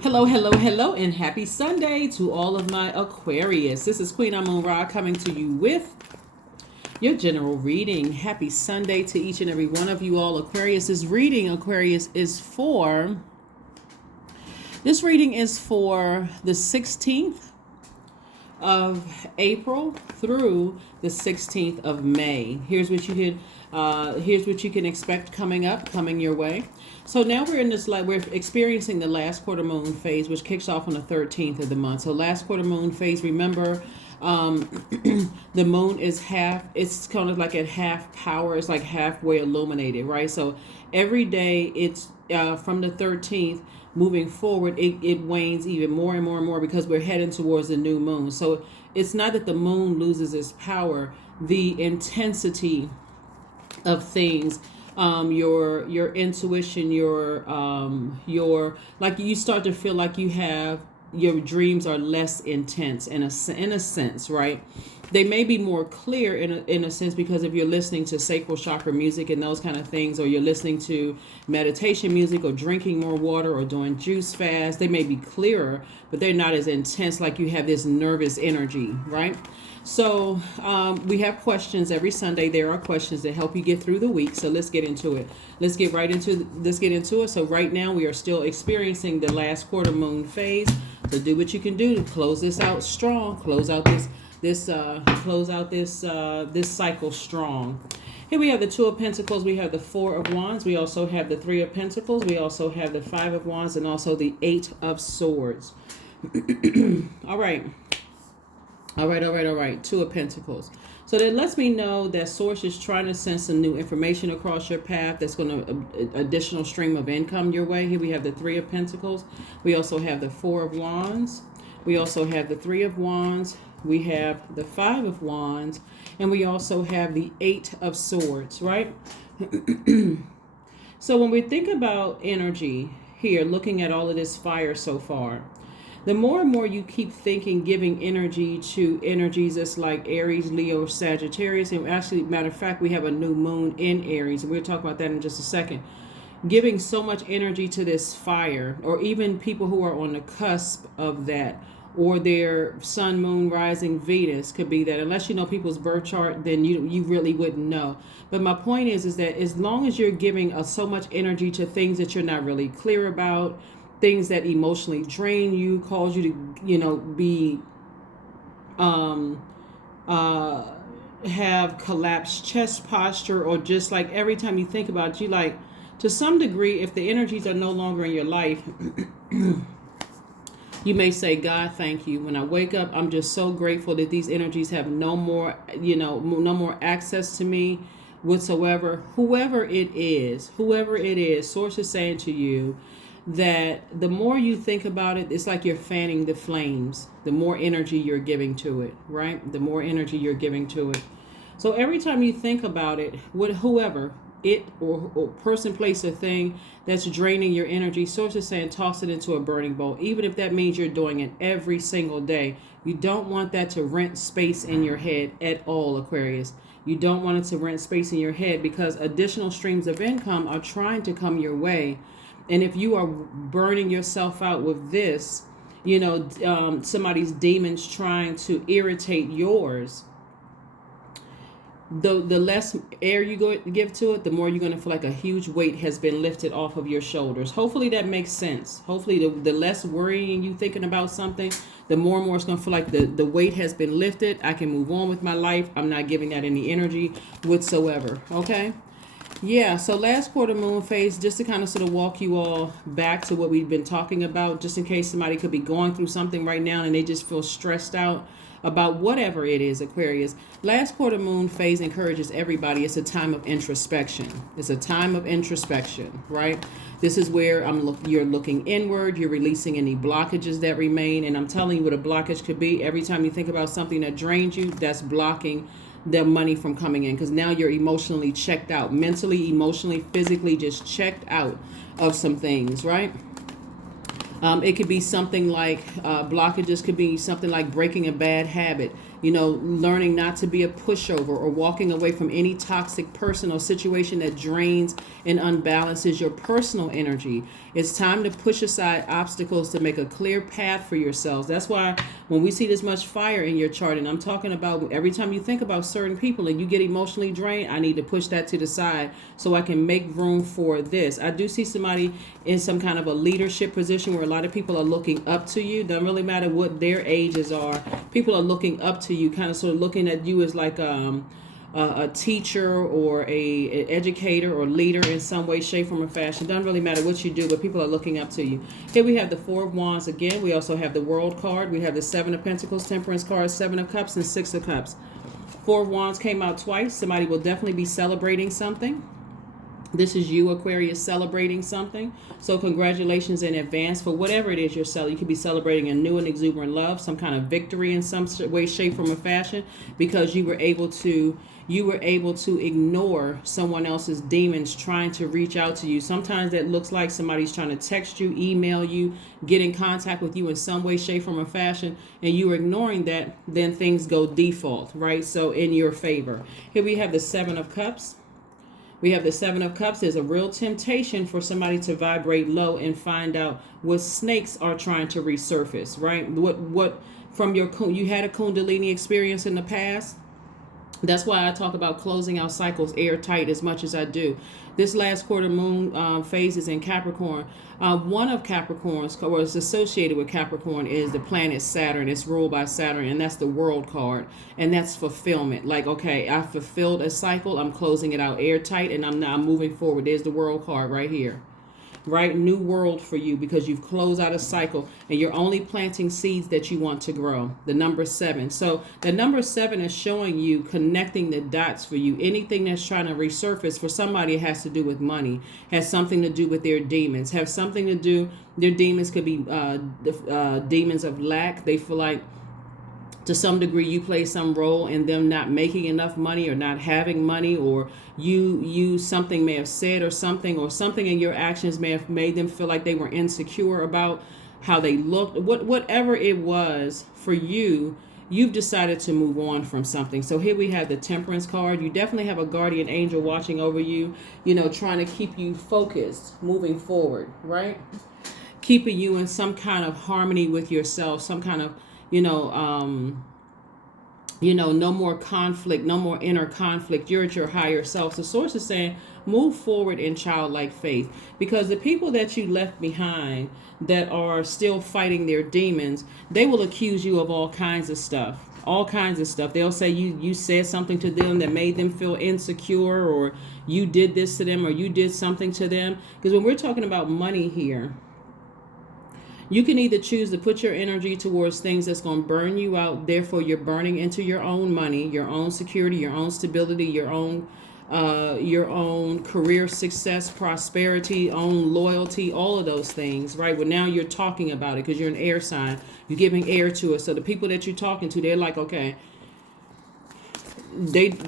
Hello, hello, hello, and happy Sunday to all of my Aquarius. This is Queen Amun Ra coming to you with your general reading. Happy Sunday to each and every one of you all. This reading is for the 16th of April through the 16th of May. Here's what you can expect coming your way. So now we're experiencing the last quarter moon phase, which kicks off on the 13th of the month. So last quarter moon phase, remember, the moon is it's kind of like at half power. It's like halfway illuminated, right? So every day it's from the 13th moving forward, it wanes even more and more and more because we're heading towards the new moon. So it's not that the moon loses its power, the intensity of things, your intuition, your like you start to feel like your dreams are less intense in a sense, right? They may be more clear in a sense because if you're listening to sacral chakra music and those kind of things, or you're listening to meditation music, or drinking more water, or doing juice fast, they may be clearer, but they're not as intense, like you have this nervous energy, right? So we have questions every Sunday. There are questions that help you get through the week. So let's get into it. Let's get into it. So right now we are still experiencing the last quarter moon phase. So do what you can do to close this out strong. Close out this cycle strong. Here we have the Two of Pentacles. We have the Four of Wands. We also have the Three of Pentacles. We also have the Five of Wands, and also the Eight of Swords. All right. Two of Pentacles. So that lets me know that Source is trying to send some new information across your path that's going to additional stream of income your way. Here we have the Three of Pentacles. We also have the Four of Wands. We also have the Three of Wands. We have the Five of Wands. And we also have the Eight of Swords, right? So when we think about energy here, looking at all of this fire so far, the more and more you keep thinking, giving energy to energies that's like Aries, Leo, Sagittarius. And actually, matter of fact, we have a new moon in Aries, and we'll talk about that in just a second. Giving so much energy to this fire, or even people who are on the cusp of that, or their sun, moon, rising, Venus could be that. Unless you know people's birth chart, then you really wouldn't know. But my point is that as long as you're giving so much energy to things that you're not really clear about, things that emotionally drain you, cause you to, be, have collapsed chest posture, or just like every time you think about it, you like, to some degree, if the energies are no longer in your life, you may say, God, thank you. When I wake up, I'm just so grateful that these energies have no more access to me whatsoever. Whoever it is, Source is saying to you that the more you think about it, it's like you're fanning the flames. The more energy you're giving to it, right? The more energy you're giving to it. So every time you think about it, whoever it or person, place, or thing that's draining your energy, Source is saying toss it into a burning bowl. Even if that means you're doing it every single day, you don't want that to rent space in your head at all, Aquarius. You don't want it to rent space in your head, because additional streams of income are trying to come your way. And if you are burning yourself out with this, somebody's demons trying to irritate yours, the less air you give to it, the more you're going to feel like a huge weight has been lifted off of your shoulders. Hopefully that makes sense. Hopefully the less worrying you thinking about something, the more and more it's going to feel like the weight has been lifted. I can move on with my life. I'm not giving that any energy whatsoever. Okay? Yeah, so last quarter moon phase, just to kind of sort of walk you all back to what we've been talking about, just in case somebody could be going through something right now and they just feel stressed out about whatever it is, Aquarius. Last quarter moon phase encourages everybody. It's a time of introspection. It's a time of introspection, right? This is where you're looking inward. You're releasing any blockages that remain. And I'm telling you what a blockage could be. Every time you think about something that drains you, that's blocking the money from coming in, because now you're emotionally checked out, mentally, emotionally, physically, just checked out of some things, right? It could be something like blockages could be something like breaking a bad habit. learning not to be a pushover or walking away from any toxic person or situation that drains and unbalances your personal energy. It's time to push aside obstacles to make a clear path for yourselves. That's why when we see this much fire in your chart, and I'm talking about every time you think about certain people and you get emotionally drained, I need to push that to the side so I can make room for this. I do see somebody in some kind of a leadership position where a lot of people are looking up to you. Doesn't really matter what their ages are. People are looking up to you, kind of sort of looking at you as like a teacher or an educator or leader in some way, shape, form, or fashion. Doesn't really matter what you do, but people are looking up to you. Here we have the Four of Wands again. We also have the World card. We have the Seven of Pentacles, Temperance card, Seven of Cups, and Six of Cups. Four of Wands came out twice. Somebody will definitely be celebrating something. This is you, Aquarius, celebrating something. So congratulations in advance for whatever it is you're celebrating. You could be celebrating a new and exuberant love, some kind of victory in some way, shape, form, or fashion, because you were able to ignore someone else's demons trying to reach out to you. Sometimes that looks like somebody's trying to text you, email you, get in contact with you in some way, shape, form, or fashion, and you're ignoring that, then things go default, right? So in your favor. Here we have the Seven of Cups. We have the Seven of Cups. There's a real temptation for somebody to vibrate low and find out what snakes are trying to resurface, right? What from you had a Kundalini experience in the past. That's why I talk about closing out cycles airtight as much as I do. This last quarter moon phase is in Capricorn. One of Capricorn's, or is associated with Capricorn, is the planet Saturn. It's ruled by Saturn, and that's the World card. And that's fulfillment. Like, okay, I fulfilled a cycle. I'm closing it out airtight, and I'm moving forward. There's the World card right here. Right? New world for you because you've closed out a cycle and you're only planting seeds that you want to grow. The number 7. So the number 7 is showing you connecting the dots for you. Anything that's trying to resurface for somebody, it has to do with money, has something to do with their demons, have something to do. Their demons could be demons of lack. They feel like to some degree you play some role in them not making enough money or not having money, or you something may have said or something in your actions may have made them feel like they were insecure about how they looked. Whatever it was for you, you've decided to move on from something. So here we have the Temperance card. You definitely have a guardian angel watching over you, trying to keep you focused moving forward, right? Keeping you in some kind of harmony with yourself, some kind of no more conflict, no more inner conflict. You're at your higher self. The source is saying move forward in childlike faith, because the people that you left behind that are still fighting their demons, they will accuse you of all kinds of stuff. They'll say you said something to them that made them feel insecure, or you did this to them, or you did something to them. Because when we're talking about money here, you can either choose to put your energy towards things that's going to burn you out. Therefore, you're burning into your own money, your own security, your own stability, your own career success, prosperity, own loyalty, all of those things, right? Well, now you're talking about it because you're an air sign. You're giving air to it. So the people that you're talking to, they're like, okay,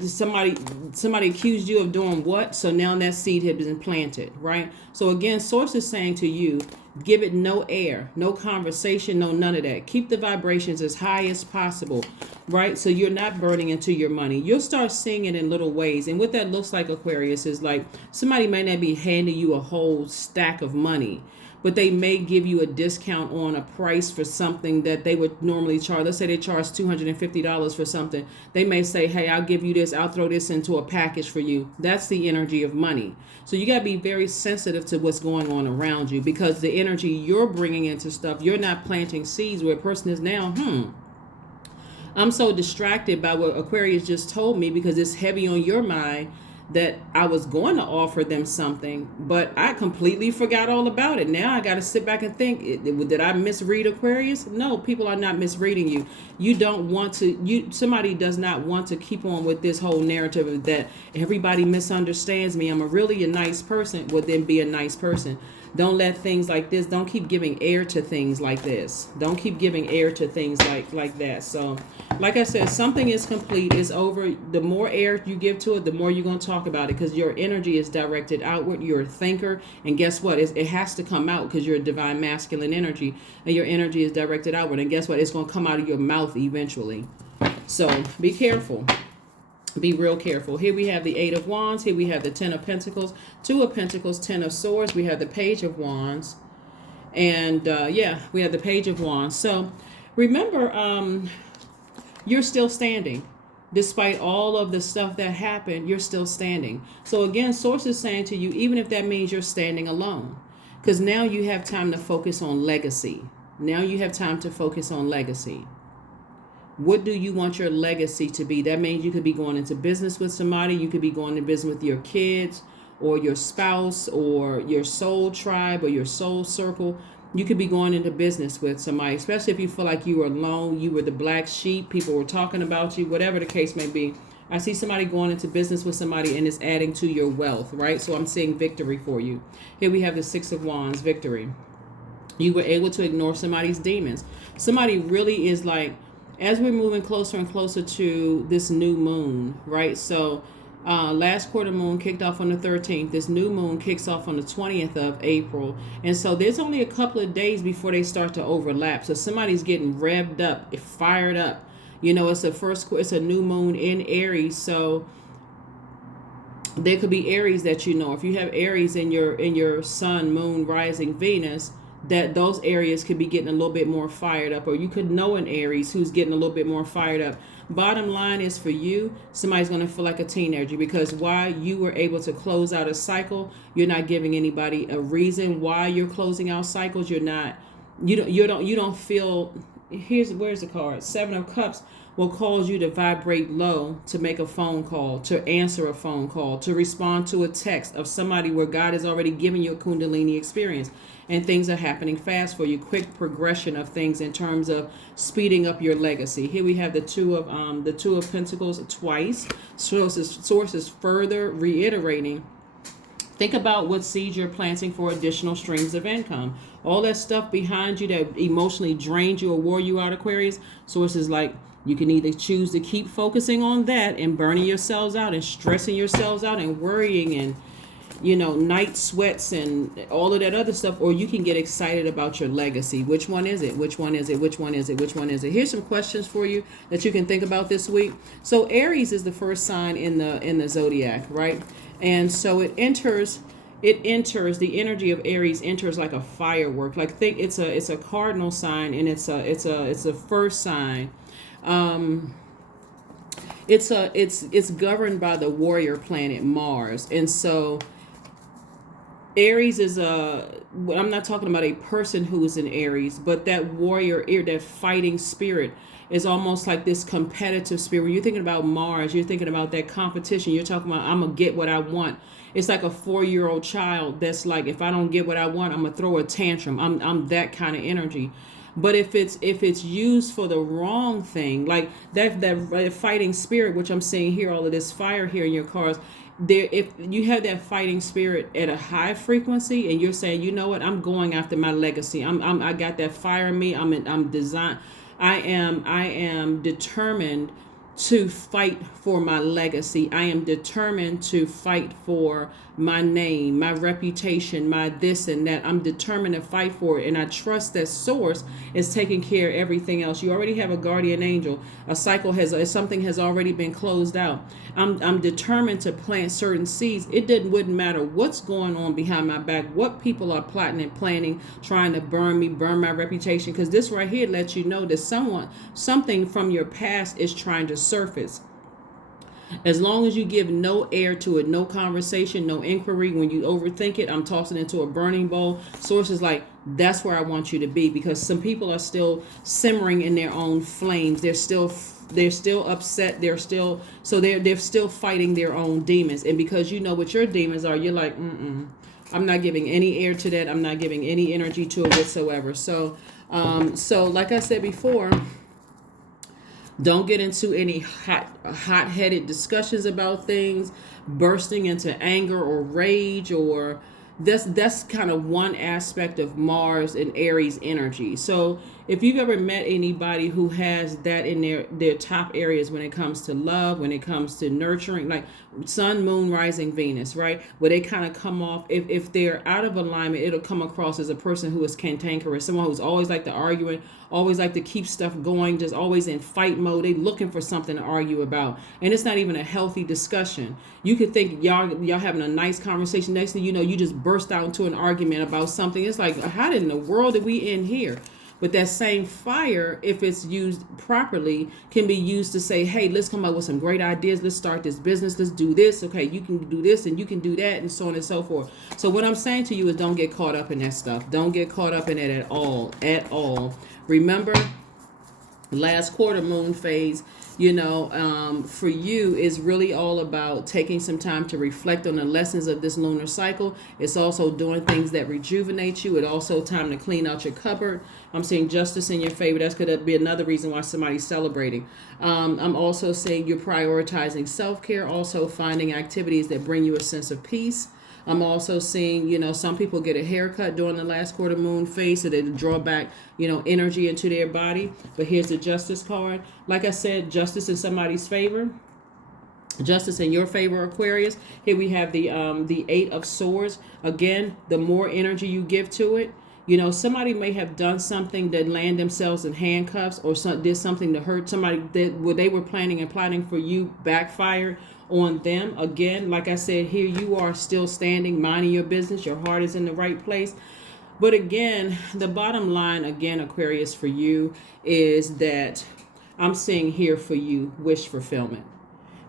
somebody accused you of doing what? So now that seed has been planted, right? So again, source is saying to you, give it no air, no conversation, no none of that. Keep the vibrations as high as possible, right? So you're not burning into your money. You'll start seeing it in little ways. And what that looks like, Aquarius, is like somebody may not be handing you a whole stack of money, but they may give you a discount on a price for something that they would normally charge. Let's say they charge $250 for something. They may say, hey, I'll give you this. I'll throw this into a package for you. That's the energy of money. So you got to be very sensitive to what's going on around you, because the energy you're bringing into stuff, you're not planting seeds where a person is now, I'm so distracted by what Aquarius just told me because it's heavy on your mind that I was going to offer them something, but I completely forgot all about it. Now I got to sit back and think, did I misread Aquarius? No, people are not misreading you. You don't want to, somebody does not want to keep on with this whole narrative of that everybody misunderstands me. I'm really a nice person. Well, then be a nice person. Don't let things like this, don't keep giving air to things like this. Don't keep giving air to things like that. So, like I said, something is complete, it's over. The more air you give to it, the more you're going to talk about it, because your energy is directed outward. You're a thinker. And guess what? It has to come out because you're a divine masculine energy. And your energy is directed outward. And guess what? It's going to come out of your mouth eventually. So be careful. Be real careful. Here we have the Eight of Wands. Here we have the Ten of Pentacles, Two of Pentacles, Ten of Swords. We have the Page of Wands. And we have the Page of Wands. So remember, you're still standing. Despite all of the stuff that happened, you're still standing. So again, Source is saying to you, even if that means you're standing alone, because now you have time to focus on legacy. Now you have time to focus on legacy. What do you want your legacy to be? That means you could be going into business with somebody. You could be going into business with your kids or your spouse or your soul tribe or your soul circle. You could be going into business with somebody, especially if you feel like you were alone, you were the black sheep, people were talking about you, whatever the case may be. I see somebody going into business with somebody and it's adding to your wealth, right? So I'm seeing victory for you. Here we have the Six of Wands, victory. You were able to ignore somebody's demons. Somebody really is like, as we're moving closer and closer to this new moon, right? So last quarter moon kicked off on the 13th. This new moon kicks off on the 20th of April. And so there's only a couple of days before they start to overlap. So somebody's getting revved up, fired up. You know, it's a new moon in Aries. So there could be Aries that you know. If you have Aries in your sun, moon, rising, Venus, that those areas could be getting a little bit more fired up, or you could know an Aries who's getting a little bit more fired up. Bottom line is, for you, somebody's going to feel like a teenager, because why you were able to close out a cycle, you're not giving anybody a reason why you're closing out cycles. You don't feel. Where's the card? Seven of Cups will cause you to vibrate low, to make a phone call, to answer a phone call, to respond to a text of somebody where God has already given you a Kundalini experience. And things are happening fast for you. Quick progression of things in terms of speeding up your legacy. Here we have the Two of Pentacles twice. Source is further reiterating. Think about what seeds you're planting for additional streams of income. All that stuff behind you that emotionally drained you or wore you out, Aquarius. Source is like, you can either choose to keep focusing on that and burning yourselves out and stressing yourselves out and worrying and night sweats and all of that other stuff, or you can get excited about your legacy. Which one is it? Which one is it? Which one is it? Which one is it? Here's some questions for you that you can think about this week. So Aries is the first sign in the zodiac, right? And so it enters the energy of Aries enters like a firework. Like, think it's a cardinal sign, and it's a first sign. It's governed by the warrior planet Mars, and so Aries is I'm not talking about a person who is in Aries, but that warrior, that fighting spirit is almost like this competitive spirit. When you're thinking about Mars, you're thinking about that competition. You're talking about, I'm going to get what I want. It's like a 4-year-old child that's like, if I don't get what I want, I'm going to throw a tantrum. I'm that kind of energy. But if it's used for the wrong thing, like that fighting spirit, which I'm seeing here, all of this fire here in your cards, if you have that fighting spirit at a high frequency, and you're saying, you know what, I'm going after my legacy. I got that fire in me. I am determined to fight for my legacy. I am determined to fight for my name, my reputation, my this and that. I'm determined to fight for it. And I trust that Source is taking care of everything else. You already have a guardian angel. A cycle something has already been closed out. I'm determined to plant certain seeds. Wouldn't matter what's going on behind my back, what people are plotting and planning, trying to burn my reputation. Because this right here lets you know that something from your past is trying to surface. As long as you give no air to it, no conversation, no inquiry, when you overthink it, I'm tossing it into a burning bowl. Source is like, that's where I want you to be, because some people are still simmering in their own flames. They're still upset. They're still fighting their own demons. And because you know what your demons are, you're like, I'm not giving any air to that. I'm not giving any energy to it whatsoever. So like I said before, don't get into any hot-headed discussions about things, bursting into anger or rage, or that's kind of one aspect of Mars and Aries energy. So if you've ever met anybody who has that in their top areas when it comes to love, when it comes to nurturing, like Sun, Moon, Rising, Venus, right? Where they kind of come off, if they're out of alignment, it'll come across as a person who is cantankerous, someone who's always like to arguing, always like to keep stuff going, just always in fight mode. They looking for something to argue about. And it's not even a healthy discussion. You could think y'all having a nice conversation. Next thing you know, you just burst out into an argument about something. It's like, how in the world did we end here? But that same fire, if it's used properly, can be used to say, hey, let's come up with some great ideas. Let's start this business. Let's do this. Okay, you can do this and you can do that, and so on and so forth. So what I'm saying to you is don't get caught up in that stuff. Don't get caught up in it at all. At all. Remember, last quarter moon phase, for you is really all about taking some time to reflect on the lessons of this lunar cycle. It's also doing things that rejuvenate you. It's also time to clean out your cupboard. I'm seeing justice in your favor. That's going to be another reason why somebody's celebrating. I'm also saying you're prioritizing self-care, also finding activities that bring you a sense of peace. I'm also seeing, some people get a haircut during the last quarter moon phase so they draw back, energy into their body. But here's the justice card. Like I said, justice in somebody's favor. Justice in your favor, Aquarius. Here we have the 8 of Swords. Again, the more energy you give to it, somebody may have done something that land themselves in handcuffs, or did something to hurt somebody that what they were planning and plotting for you backfired on them. Again, like I said, here you are still standing, minding your business. Your heart is in the right place. But again, the bottom line, again, Aquarius, for you is that I'm seeing here for you wish fulfillment.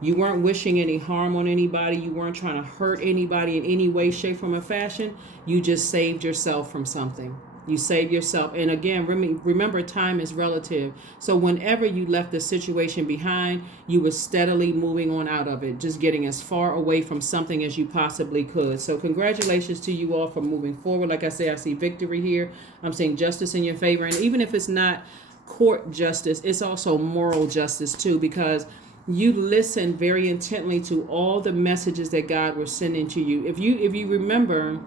You weren't wishing any harm on anybody. You weren't trying to hurt anybody in any way, shape, form, or fashion. You just saved yourself from something. You saved yourself. And again, remember, time is relative. So whenever you left the situation behind, you were steadily moving on out of it, just getting as far away from something as you possibly could. So congratulations to you all for moving forward. Like I say, I see victory here. I'm seeing justice in your favor. And even if it's not court justice, it's also moral justice too, because you listened very intently to all the messages that God was sending to you. If you remember,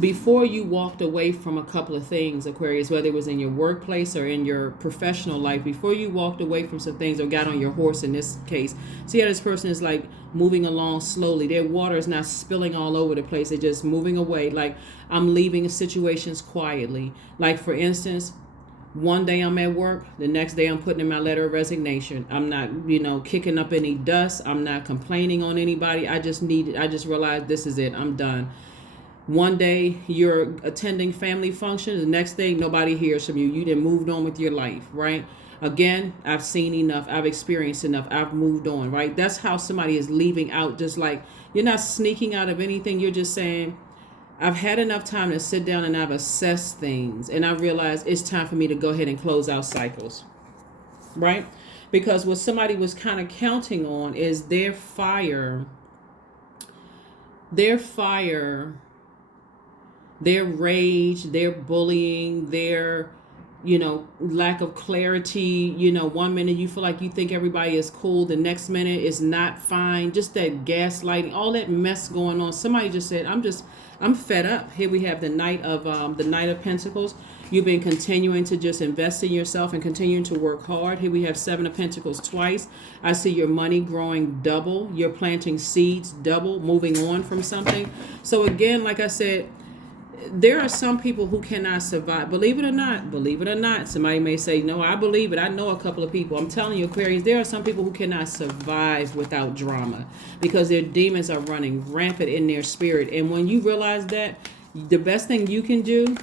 before you walked away from a couple of things, Aquarius, whether it was in your workplace or in your professional life, before you walked away from some things or got on your horse in this case, see how this person is like moving along slowly. Their water is not spilling all over the place. They're just moving away. Like, I'm leaving situations quietly. Like, for instance, one day I'm at work, the next day I'm putting in my letter of resignation. I'm not, kicking up any dust. I'm not complaining on anybody. I just realized this is it. I'm done. One day you're attending family functions. The next day nobody hears from you. You done moved on with your life, right? Again, I've seen enough. I've experienced enough. I've moved on, right? That's how somebody is leaving out. Just like, you're not sneaking out of anything. You're just saying, I've had enough time to sit down and I've assessed things. And I realized it's time for me to go ahead and close out cycles, right? Because what somebody was kind of counting on is their fire, their rage, their bullying, their, lack of clarity. 1 minute you feel like you think everybody is cool. The next minute is not fine. Just that gaslighting, all that mess going on. Somebody just said, I'm fed up. Here we have the Knight of Pentacles. You've been continuing to just invest in yourself and continuing to work hard. Here we have 7 of Pentacles twice. I see your money growing double. You're planting seeds double, moving on from something. So again, like I said, there are some people who cannot survive. Believe it or not, somebody may say, no, I believe it. I know a couple of people. I'm telling you, Aquarius, there are some people who cannot survive without drama because their demons are running rampant in their spirit. And when you realize that, the best thing you can do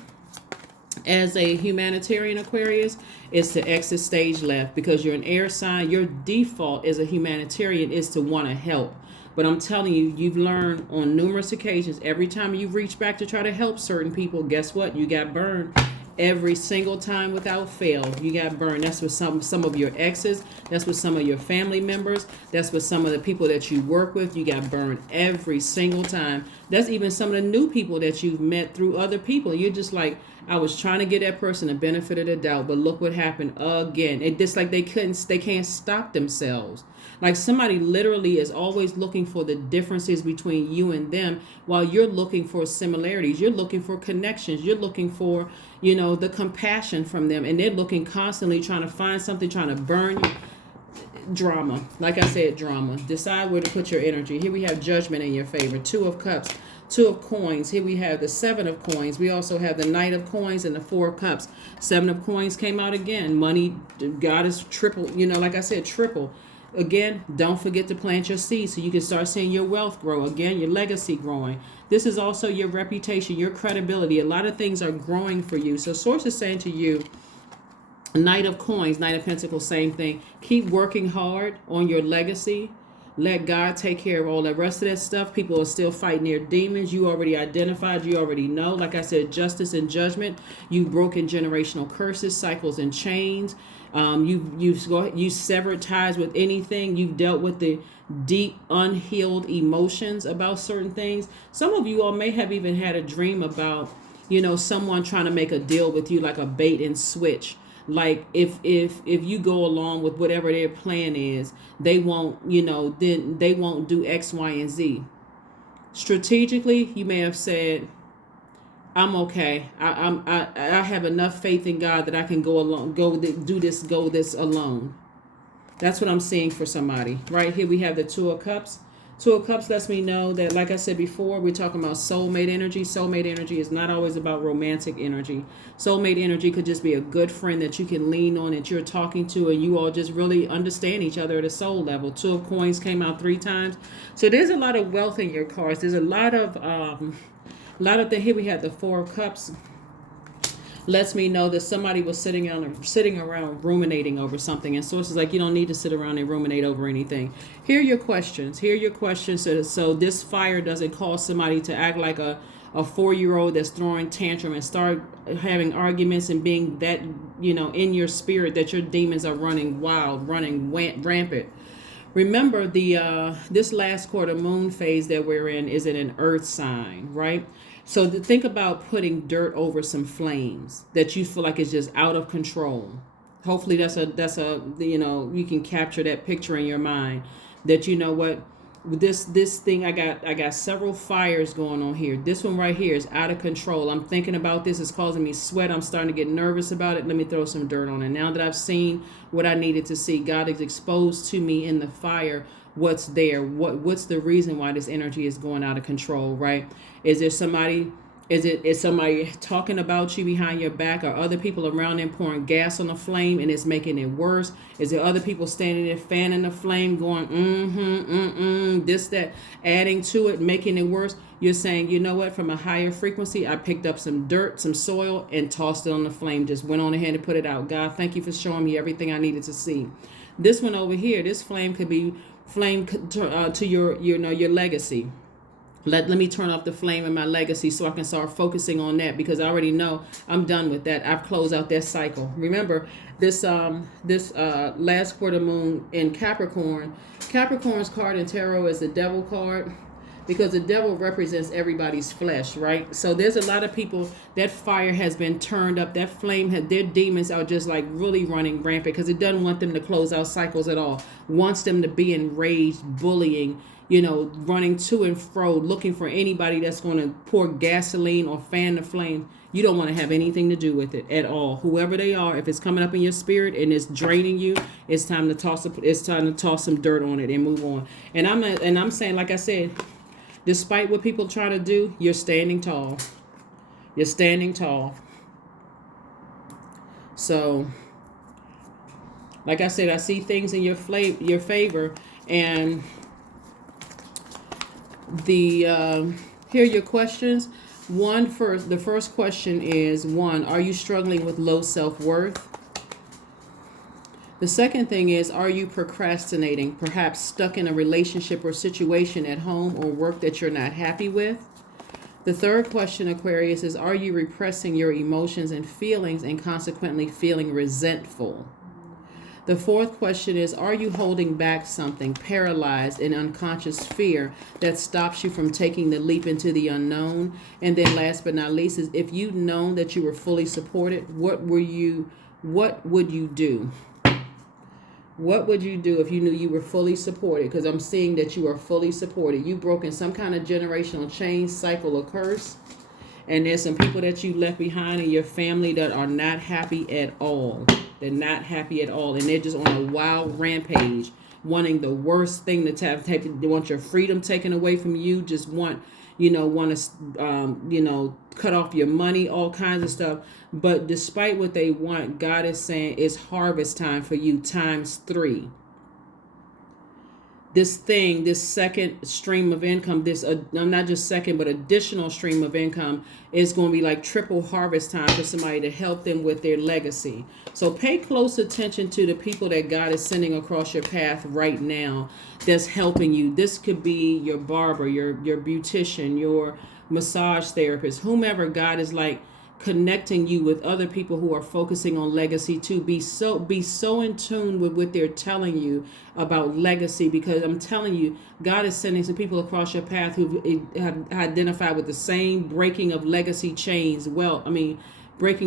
as a humanitarian, Aquarius, is to exit stage left, because you're an air sign. Your default as a humanitarian is to want to help. But I'm telling you, you've learned on numerous occasions, every time you've reached back to try to help certain people, guess what? You got burned. Every single time without fail, you got burned. That's with some of your exes. That's with some of your family members. That's with some of the people that you work with. You got burned every single time. That's even some of the new people that you've met through other people. You're just like, I was trying to get that person the benefit of the doubt, but look what happened again. It just like they can't stop themselves. Like somebody literally is always looking for the differences between you and them while you're looking for similarities. You're looking for connections. You're looking for, the compassion from them. And they're looking constantly trying to find something, trying to burn you. Drama. Like I said, drama. Decide where to put your energy. Here we have judgment in your favor. 2 of Cups. 2 of Coins. Here we have the 7 of Coins. We also have the Knight of Coins and the 4 of Cups. 7 of Coins came out again. Money, God is triple. Like I said, triple. Again, don't forget to plant your seeds so you can start seeing your wealth grow. Again, your legacy growing. This is also your reputation, your credibility. A lot of things are growing for you. So Source is saying to you, Knight of Coins, Knight of Pentacles, same thing. Keep working hard on your legacy. Let God take care of all the rest of that stuff. People are still fighting their demons. You already identified. You already know. Like I said, justice and judgment. You've broken generational curses, cycles, and chains. You severed ties with anything. You've dealt with the deep, unhealed emotions about certain things. Some of you all may have even had a dream about, someone trying to make a deal with you, like a bait and switch. Like if you go along with whatever their plan is, they won't, then they won't do X, Y, and Z. Strategically, you may have said, I'm okay. I have enough faith in God that I can go this alone. That's what I'm seeing for somebody. Right here we have the 2 of Cups. 2 of Cups lets me know that, like I said before, we're talking about soulmate energy. Soulmate energy is not always about romantic energy. Soulmate energy could just be a good friend that you can lean on, that you're talking to, and you all just really understand each other at a soul level. 2 of Coins came out 3 times. So there's a lot of wealth in your cards. There's a lot of here we have the 4 of Cups. Lets me know that somebody was sitting around ruminating over something, and Source is like, you don't need to sit around and ruminate over anything. Here are your questions. So this fire doesn't cause somebody to act like a 4-year-old that's throwing tantrum and start having arguments and being that, in your spirit that your demons are running wild, running rampant. Remember, this last quarter moon phase that we're in is in an earth sign, right? So think about putting dirt over some flames that you feel like is just out of control. Hopefully that's a you can capture that picture in your mind that this thing I got several fires going on here. This one right here is out of control. I'm thinking about this. It's causing me sweat. I'm starting to get nervous about it. Let me throw some dirt on it. Now that I've seen what I needed to see, God has exposed to me in the fire what's there. What's the reason why this energy is going out of control, right? Is somebody talking about you behind your back? Are other people around them pouring gas on the flame and it's making it worse? Is there other people standing there fanning the flame going this, that, adding to it, making it worse? You're saying, you know what, from a higher frequency, I picked up some dirt, some soil, and tossed it on the flame, just went on ahead and put it out. God, thank you for showing me everything I needed to see. This one over here, this flame could be flame to your legacy. Let me turn off the flame in my legacy so I can start focusing on that, because I already know I'm done with that. I've closed out that cycle. Remember, this last quarter moon in Capricorn. Capricorn's card in tarot is the Devil card, because the devil represents everybody's flesh, right? So there's a lot of people, that fire has been turned up. That flame, their demons are just like really running rampant, because it doesn't want them to close out cycles at all. Wants them to be enraged, bullying, running to and fro, looking for anybody that's going to pour gasoline or fan the flame. You don't want to have anything to do with it at all. Whoever they are, if it's coming up in your spirit and it's draining you, it's time to toss some dirt on it and move on. And I'm saying, like I said, despite what people try to do, you're standing tall. You're standing tall. So, like I said, I see things in your favor, and here are your questions. The first question is, 1, are you struggling with low self-worth? The second thing is, are you procrastinating, perhaps stuck in a relationship or situation at home or work that you're not happy with? The third question, Aquarius, is, are you repressing your emotions and feelings and consequently feeling resentful? The fourth question is, are you holding back something, paralyzed in unconscious fear that stops you from taking the leap into the unknown? And then last but not least is, if you'd known that you were fully supported, what would you do? What would you do if you knew you were fully supported? Because I'm seeing that you are fully supported. You've broken some kind of generational chain, cycle, or curse. And there's some people that you left behind in your family that are not happy at all. They're not happy at all. And they're just on a wild rampage, wanting the worst thing to have. They want your freedom taken away from you. Just want to, cut off your money, all kinds of stuff. But despite what they want, God is saying it's harvest time for you ×3. This second stream of income, not just second, but additional stream of income is going to be like triple harvest time for somebody to help them with their legacy. So pay close attention to the people that God is sending across your path right now that's helping you. This could be your barber, your beautician, your massage therapist, whomever God is like connecting you with other people who are focusing on legacy too. Be so in tune with what they're telling you about legacy, because I'm telling you, God is sending some people across your path who have identified with the same breaking of legacy chains. Breaking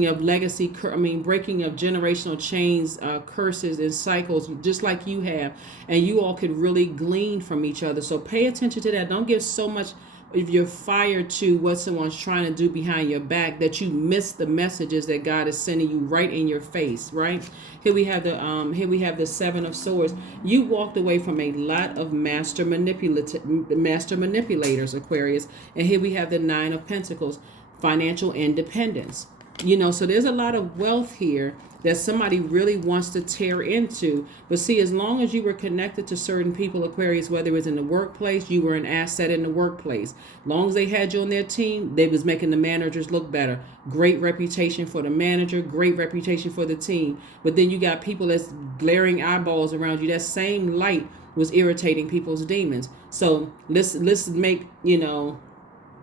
of generational chains, curses and cycles, just like you have, and you all could really glean from each other. So pay attention to that. Don't give so much if you're fired to what someone's trying to do behind your back that you miss the messages that God is sending you right in your face. Right here we have the Seven of Swords. You walked away from a lot of master manipulators, Aquarius, and here we have the Nine of Pentacles, financial independence. So there's a lot of wealth here that somebody really wants to tear into. But see, as long as you were connected to certain people, Aquarius, whether it was in the workplace, you were an asset in the workplace. As long as they had you on their team, they was making the managers look better. Great reputation for the manager, great reputation for the team. But then you got people that's glaring eyeballs around you. That same light was irritating people's demons. So let's make,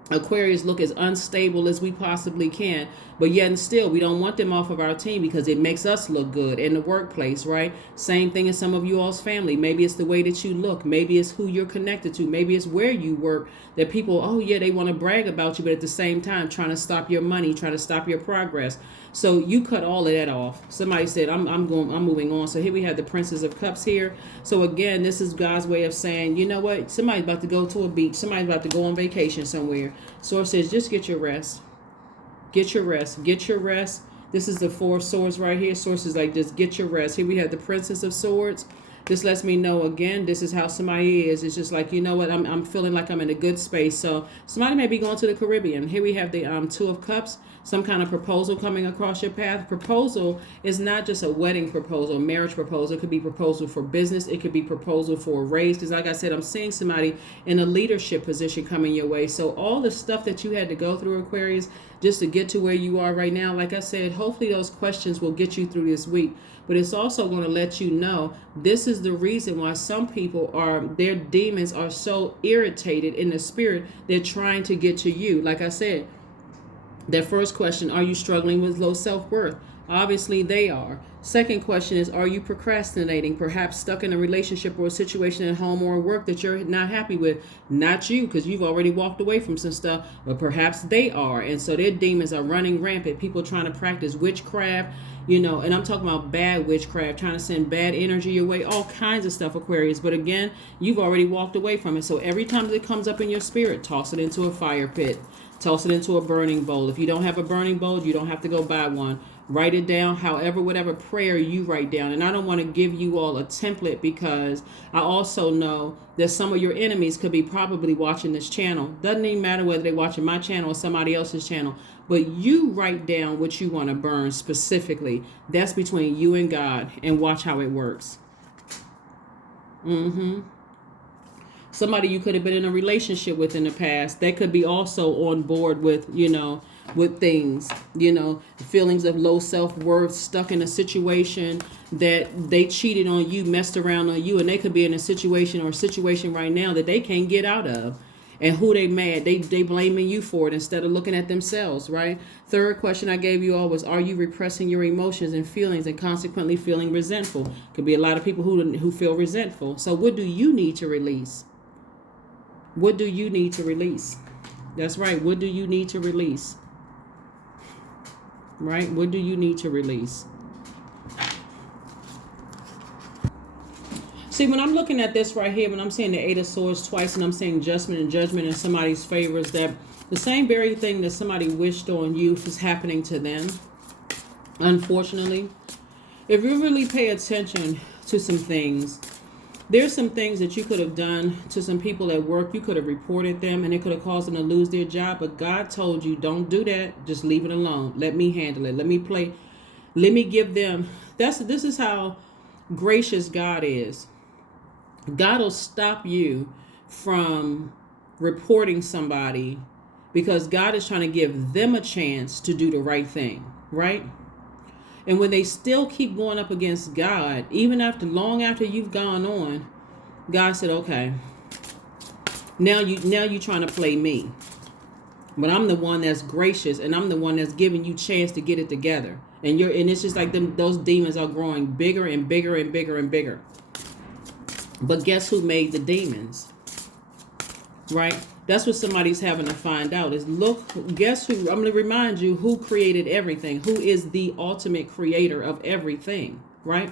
Aquarius look as unstable as we possibly can, but yet and still we don't want them off of our team because it makes us look good in the workplace, right? Same thing as some of you all's family. Maybe it's the way that you look, maybe it's who you're connected to, maybe it's where you work, that people, they want to brag about you, but at the same time trying to stop your money, trying to stop your progress. So you cut all of that off. Somebody said, I'm moving on. So here we have the Princess of Cups here. So again, this is God's way of saying, you know what? Somebody's about to go to a beach. Somebody's about to go on vacation somewhere. Source says, just get your rest. Get your rest. Get your rest. This is the Four of Swords right here. Source is like, just get your rest. Here we have the Princess of Swords. This lets me know, again, this is how somebody is. It's just like, you know what? I'm feeling like I'm in a good space. So somebody may be going to the Caribbean. Here we have the Two of Cups. Some kind of proposal coming across your path. Proposal is not just a wedding proposal, marriage proposal. It could be proposal for business. It could be proposal for a raise. Because like I said, I'm seeing somebody in a leadership position coming your way. So all the stuff that you had to go through, Aquarius, just to get to where you are right now, like I said, hopefully those questions will get you through this week. But it's also going to let you know this is the reason why some people their demons are so irritated in the spirit. They're trying to get to you. Like I said, that first question, are you struggling with low self-worth? Obviously they are. Second question is, are you procrastinating, perhaps stuck in a relationship or a situation at home or work that you're not happy with? Not you, because you've already walked away from some stuff, but perhaps they are. And so their demons are running rampant. People trying to practice witchcraft, and I'm talking about bad witchcraft, trying to send bad energy your way, all kinds of stuff, Aquarius. But again, you've already walked away from it. So every time that it comes up in your spirit, toss it into a fire pit. Toss it into a burning bowl. If you don't have a burning bowl, you don't have to go buy one. Write it down, whatever prayer you write down. And I don't want to give you all a template because I also know that some of your enemies could be probably watching this channel. Doesn't even matter whether they're watching my channel or somebody else's channel. But you write down what you want to burn specifically. That's between you and God, and watch how it works. Somebody you could have been in a relationship with in the past, they could be also on board with, with things, feelings of low self-worth, stuck in a situation that they cheated on you, messed around on you, and they could be in a situation right now that they can't get out of. And who they mad, they blaming you for it instead of looking at themselves, right? Third question I gave you all was, are you repressing your emotions and feelings and consequently feeling resentful? Could be a lot of people who feel resentful. So what do you need to release? What do you need to release? That's right. What do you need to release? Right? What do you need to release? See, when I'm looking at this right here, when I'm seeing the Eight of Swords twice and I'm seeing judgment and judgment in somebody's favor, is that the same very thing that somebody wished on you is happening to them. Unfortunately, if you really pay attention to some things, there's some things that you could have done to some people at work. You could have reported them and it could have caused them to lose their job. But God told you, don't do that. Just leave it alone. Let me handle it. Let me play. Let me give them. This is how gracious God is. God will stop you from reporting somebody because God is trying to give them a chance to do the right thing, right? And when they still keep going up against God, even long after you've gone on, God said, okay, now you trying to play me. But I'm the one that's gracious and I'm the one that's giving you chance to get it together. And it's just like those demons are growing bigger and bigger and bigger and bigger. But guess who made the demons? Right? That's what somebody's having to find out is guess who? I'm going to remind you who created everything. Who is the ultimate creator of everything, right?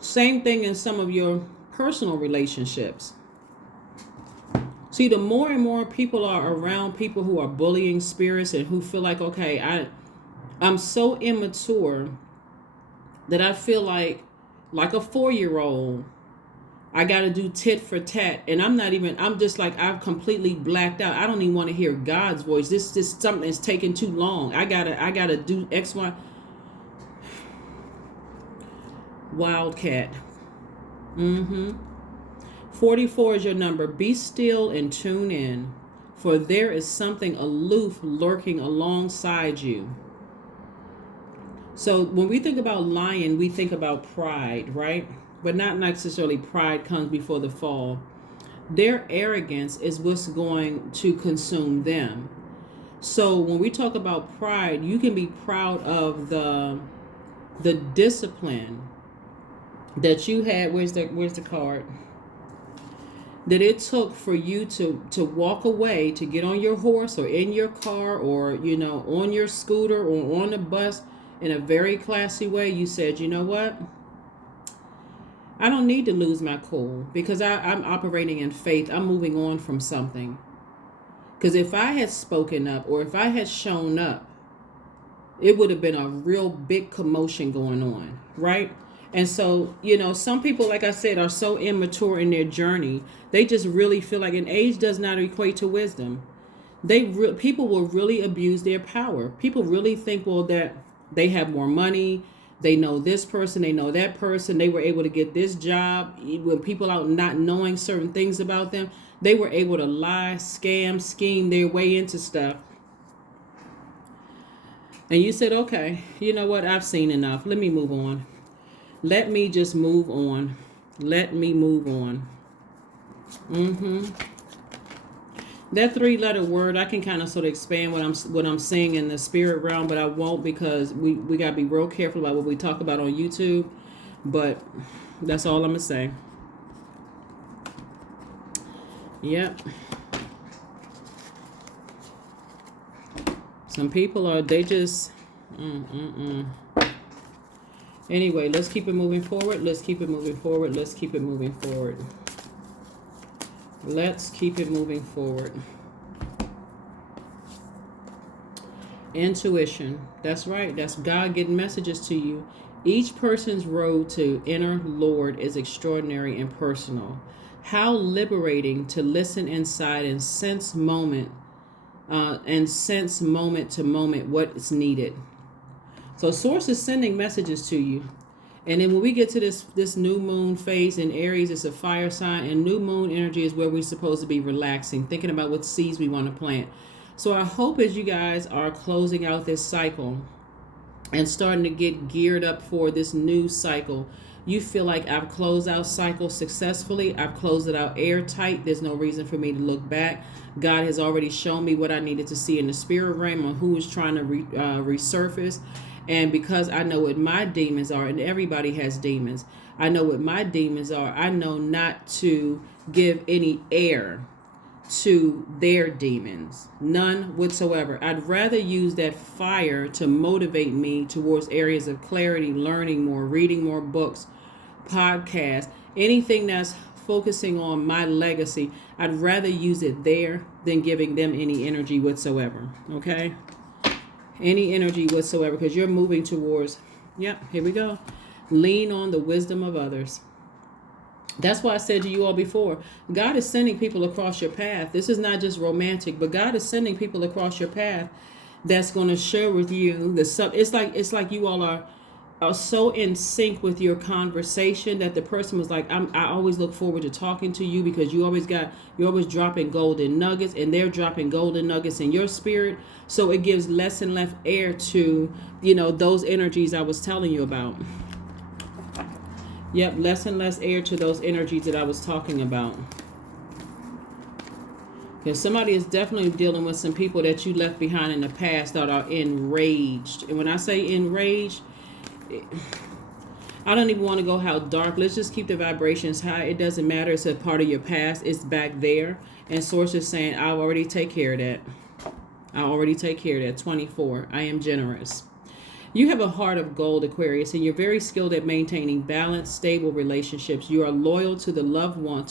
Same thing in some of your personal relationships. See, the more and more people are around people who are bullying spirits and who feel like, okay, I'm so immature that I feel like a 4-year-old, I got to do tit for tat. And I'm just like, I've completely blacked out. I don't even want to hear God's voice. This is something that's taking too long. I gotta do X, Y. Wildcat. 44 is your number. Be still and tune in, for there is something aloof lurking alongside you. So when we think about lion, we think about pride, right? But not necessarily pride comes before the fall. Their arrogance is what's going to consume them. So when we talk about pride, you can be proud of the discipline that you had. Where's the card? That it took for you to walk away, to get on your horse or in your car or, on your scooter or on a bus in a very classy way. You said, you know what? I don't need to lose my cool because I'm operating in faith. I'm moving on from something. Because if I had spoken up or if I had shown up, it would have been a real big commotion going on, right? And so, some people, like I said, are so immature in their journey. They just really feel like, and age does not equate to wisdom. People will really abuse their power. People really think, well, that they have more money. They know this person, they know that person. They were able to get this job. When people out not knowing certain things about them, they were able to lie, scam, scheme their way into stuff. And you said, okay, you know what? I've seen enough. Let me move on. Let me just move on. Let me move on. That 3-letter word, I can kind of sort of expand what I'm seeing in the spirit realm, but I won't because we got to be real careful about what we talk about on YouTube. But that's all I'm going to say. Yep. Some people they just... Anyway, let's keep it moving forward. Let's keep it moving forward. Let's keep it moving forward. Let's keep it moving forward. Intuition. That's right. That's God getting messages to you. Each person's road to inner Lord is extraordinary and personal. How liberating to listen inside and sense moment to moment what is needed. So Source is sending messages to you. And then when we get to this new moon phase in Aries, it's a fire sign, and new moon energy is where we're supposed to be relaxing, thinking about what seeds we want to plant. So I hope as you guys are closing out this cycle and starting to get geared up for this new cycle, You feel like I've closed out cycles successfully. I've closed it out airtight. There's no reason for me to look back. God has already shown me what I needed to see in the spirit realm on who is trying to resurface. And because I know what my demons are, and everybody has demons, I know what my demons are. I know not to give any air to their demons, none whatsoever. I'd rather use that fire to motivate me towards areas of clarity, learning more, reading more books, podcasts, anything that's focusing on my legacy. I'd rather use it there than giving them any energy whatsoever. Okay, any energy whatsoever, because you're moving towards, yep, here we go, lean on the wisdom of others. That's why I said to you all before, God is sending people across your path. This is not just romantic, but God is sending people across your path that's going to share with you the sub. It's like you all are so in sync with your conversation that the person was like, I always look forward to talking to you, because you're always dropping golden nuggets, and they're dropping golden nuggets in your spirit. So it gives less and less air to, those energies I was telling you about. Yep, less and less air to those energies that I was talking about. Because somebody is definitely dealing with some people that you left behind in the past that are enraged. And when I say enraged, I don't even want to go how dark. Let's just keep the vibrations high. It doesn't matter. It's a part of your past. It's back there. And Source is saying, I'll already take care of that. I'll already take care of that. 24. I am generous. You have a heart of gold, Aquarius, and you're very skilled at maintaining balanced, stable relationships. You are loyal to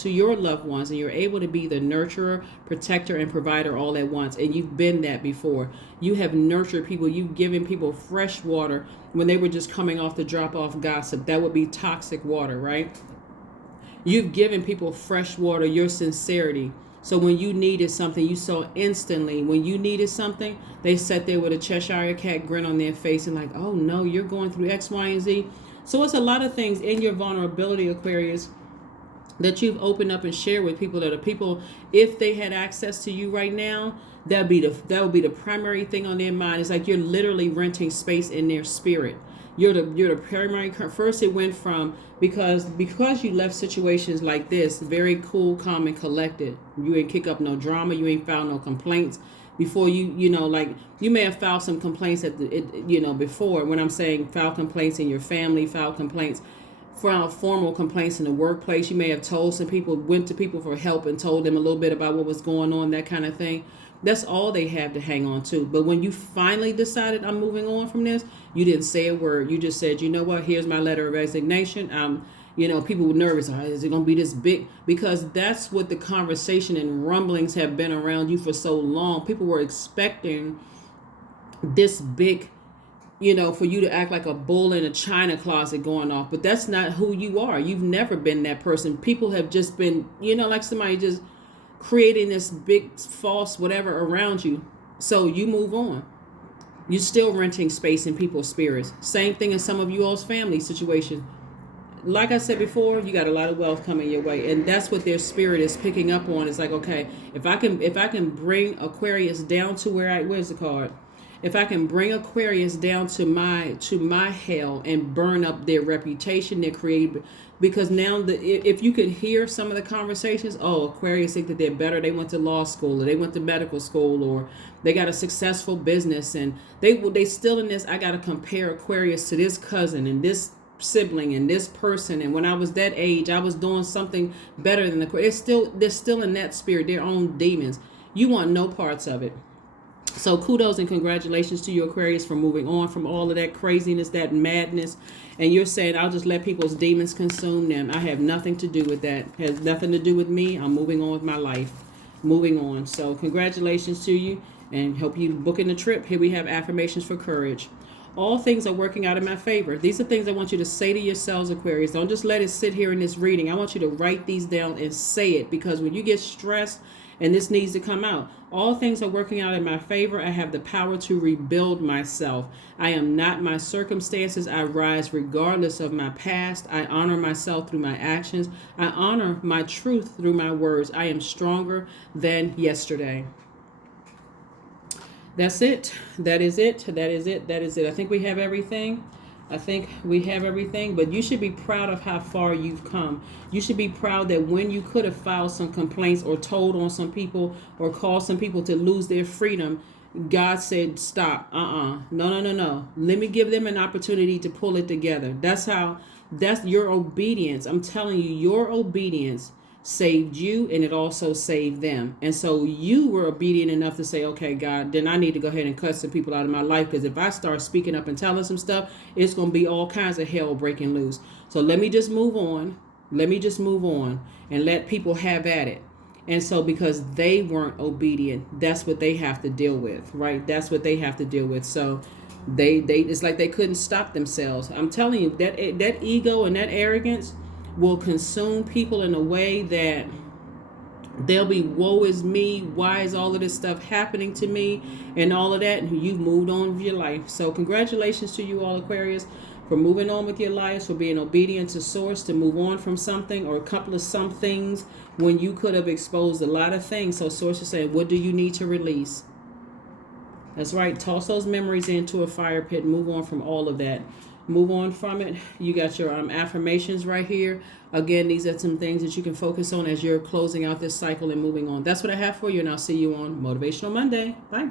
your loved ones, and you're able to be the nurturer, protector, and provider all at once. And you've been that before. You have nurtured people. You've given people fresh water when they were just coming off the drop-off gossip. That would be toxic water, right? You've given people fresh water, your sincerity. So when you needed something, you saw instantly. When you needed something, they sat there with a Cheshire cat grin on their face and like, oh no, you're going through X, Y, and Z. So it's a lot of things in your vulnerability, Aquarius, that you've opened up and shared with people that are people, if they had access to you right now, that would be the primary thing on their mind. It's like you're literally renting space in their spirit. You're the primary. First it went from, because you left situations like this very cool, calm, and collected. You ain't kick up no drama. You ain't filed no complaints before like you may have filed some complaints before. When I'm saying file complaints in your family, file complaints, filed formal complaints in the workplace. You may have told some people, went to people for help and told them a little bit about what was going on, that kind of thing. That's all they have to hang on to. But when you finally decided I'm moving on from this, you didn't say a word. You just said, you know what, here's my letter of resignation. People were nervous. Is it going to be this big? Because that's what the conversation and rumblings have been around you for so long. People were expecting this big, for you to act like a bull in a china closet going off. But that's not who you are. You've never been that person. People have just been, like somebody just creating this big false whatever around you. So you move on. You're still renting space in people's spirits. Same thing in some of you all's family situation. Like I said before, you got a lot of wealth coming your way, and that's what their spirit is picking up on. It's like, okay, if I can bring Aquarius down to where's the card? If I can bring Aquarius down to my hell and burn up their reputation, their creative, because now if you could hear some of the conversations, Aquarius think that they're better. They went to law school, or they went to medical school, or they got a successful business, and they still in this. I got to compare Aquarius to this cousin and this sibling and this person, and when I was that age, I was doing something better than Aquarius. They're still in that spirit, their own demons. You want no parts of it. So kudos and congratulations to you, Aquarius, for moving on from all of that craziness, that madness. And you're saying, I'll just let people's demons consume them. I have nothing to do with that. It has nothing to do with me. I'm moving on with my life. Moving on. So congratulations to you, and hope you book in the trip. Here we have affirmations for courage. All things are working out in my favor. These are things I want you to say to yourselves, Aquarius. Don't just let it sit here in this reading. I want you to write these down and say it, because when you get stressed, and this needs to come out. All things are working out in my favor. I have the power to rebuild myself. I am not my circumstances. I rise regardless of my past. I honor myself through my actions. I honor my truth through my words. I am stronger than yesterday. That's it. That is it. That is it. That is it. I think we have everything. I think we have everything, but you should be proud of how far you've come. You should be proud that when you could have filed some complaints or told on some people or caused some people to lose their freedom, God said, stop. No. Let me give them an opportunity to pull it together. That's your obedience. I'm telling you, your obedience saved you, and it also saved them. And so you were obedient enough to say, okay, God, then I need to go ahead and cut some people out of my life, because if I start speaking up and telling some stuff, it's going to be all kinds of hell breaking loose. So let me just move on. And let people have at it. And so because they weren't obedient, that's what they have to deal with, right? That's what they have to deal with. So they it's like they couldn't stop themselves. I'm telling you, that ego and that arrogance will consume people in a way that they'll be, woe is me, why is all of this stuff happening to me, and all of that, and you've moved on with your life. So congratulations to you all, Aquarius, for moving on with your lives, for being obedient to source, to move on from something or a couple of some things when you could have exposed a lot of things. So source is saying, what do you need to release? That's right. Toss those memories into a fire pit. Move on from all of that. Move on from it. You got your affirmations right here. Again, these are some things that you can focus on as you're closing out this cycle and moving on. That's what I have for you, and I'll see you on Motivational Monday. Bye.